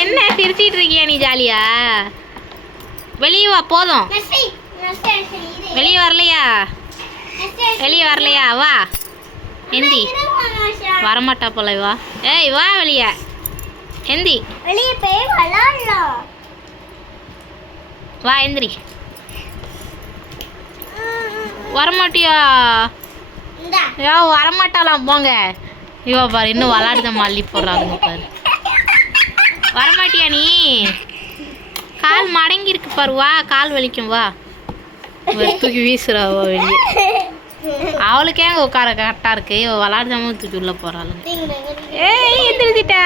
என்ன சிரிச்சிட்டு இருக்கியா நீ? ஜாலியா வெளியே வா, போதும். வெளியே வரலையா? வெளியே வரலையா? வா எந்தி. வரமாட்டா போல. வா. ஏய் வா வெளியே. எந்தி. வா எந்திரி. வரமாட்டியா? யோ வரமாட்டாலாம் போங்க. இவா பாரு இன்னும் விளாடுத மல்லி போடுறாங்க பாரு. வரமாட்டியா நீ? கால் மடங்கி இருக்கு பாரு. வா, கால் வலிக்கும். வா. தூக்கி வீசுறாவா வெளியே. அவளுக்கே அங்கே உட்கார கரெக்டாக இருக்கு. இவ விளாடுதாம தூக்கி உள்ள போறாளுங்க. ஏய் எந்திரிச்சிட்டா.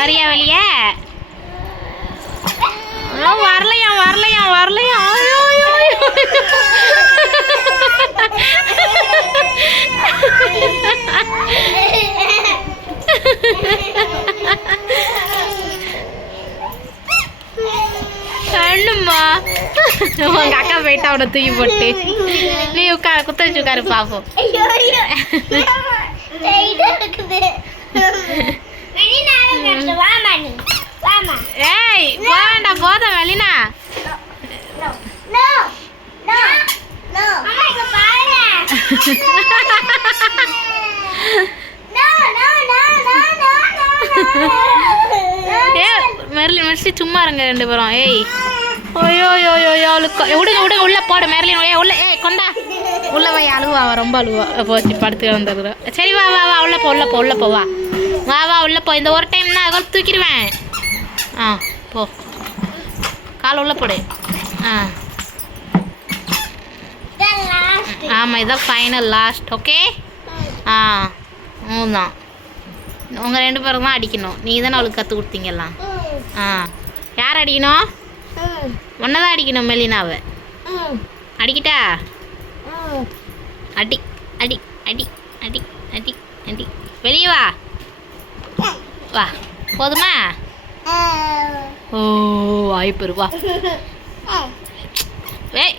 வரியா வெளியே? வரலையா வரலையா வரலையா? கண்ணுமா உங்க அக்கா போயிட்டா அவனை தூக்கி போட்டு. நீ உட்கார குத்த வச்சு உட்காரு பாப்போம். ஏய் போவேண்டா, போதும் வெளினா. மெர்லின் முடிச்சு சும்மா இருங்க ரெண்டு பேரும். ஏய் ஓயோ யோ யோ அவளுக்கு விடுங்க விடுங்க. உள்ள போட மெர்லின். ஏ உள்ள. ஏய் கொண்டா உள்ள போய் அழுவா. அவள் ரொம்ப அழுவா. போச்சு படுத்து வந்துடுறோம். சரி வா வா வா உள்ள போ உள்ள போ உள்ள போ. வா வா வா உள்ள போ. இந்த ஒரு டைம் தான் அதை தூக்கிடுவேன். ஆ போ. கால் உள்ள போடு. ஆ ஆமாம் இதான் ஃபைனல் லாஸ்ட். ஓகே. ஆ தான் உங்கள் ரெண்டு பேரும் தான் அடிக்கணும். நீங்கள் தானே அவளுக்கு கற்றுக் கொடுத்தீங்கலாம். ஆ யார் அடிக்கணும்? ஒன்றை தான் அடிக்கணும். மெலினாவை அடிக்கிட்டா? அடி அடி அடி அடி அடி அடி. வெளியே வா. வா போதுமா? ஓ வாய்ப்பு. வா. ஏய்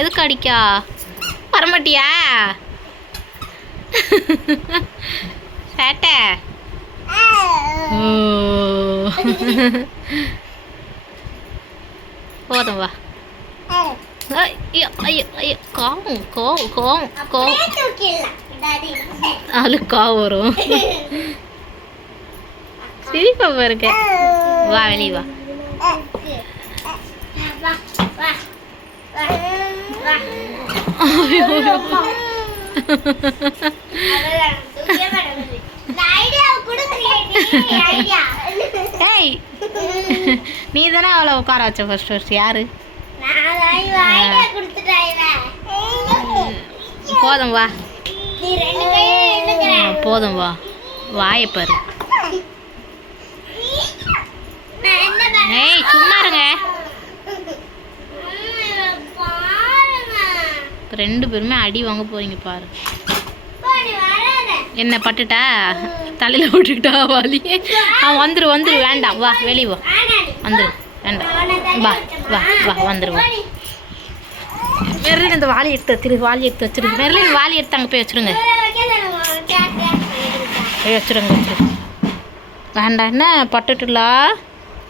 எதுக்கு அடிக்கா? வரமாட்டியா? சேட்டை. போதும் வா. ஐயோ ஐயோ ஐயோ கோவம் கோவம் கோவம் கோவம். அழுக்கா வரும். சிரிப்பா பாருங்க. வா வெளியே வா. ஏய் நீ தானே அவளை உட்கார வச்ச ஃபர்ஸ்ட் ஃபர்ஸ்ட். யாரு? போதும் வா. போதும் வா. வாயை பாரு. ஏய் சும்மா இருங்க. ரெண்டு பேருமே அடி வாங்க போறீங்க பாரு. என்ன பட்டுட்டா? தலையில் விட்டுக்கிட்டா வலியே. வந்துரு வந்துரு. வேண்டாம் வா வெளியே வா. வந்துரு வேண்டாம். வா வா வா வந்துரு வா. மெர்லின் இந்த வாலி எடுத்து வச்சிரு. வாலி எடுத்து வச்சிரு. மெர்லின் வாலி எடுத்து அங்கே போய் வச்சுருங்க. போய் வச்சுருங்க வச்சுருங்க. வேண்டாம் என்ன பட்டுட்டுலா?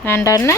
வேண்டாம் என்ன?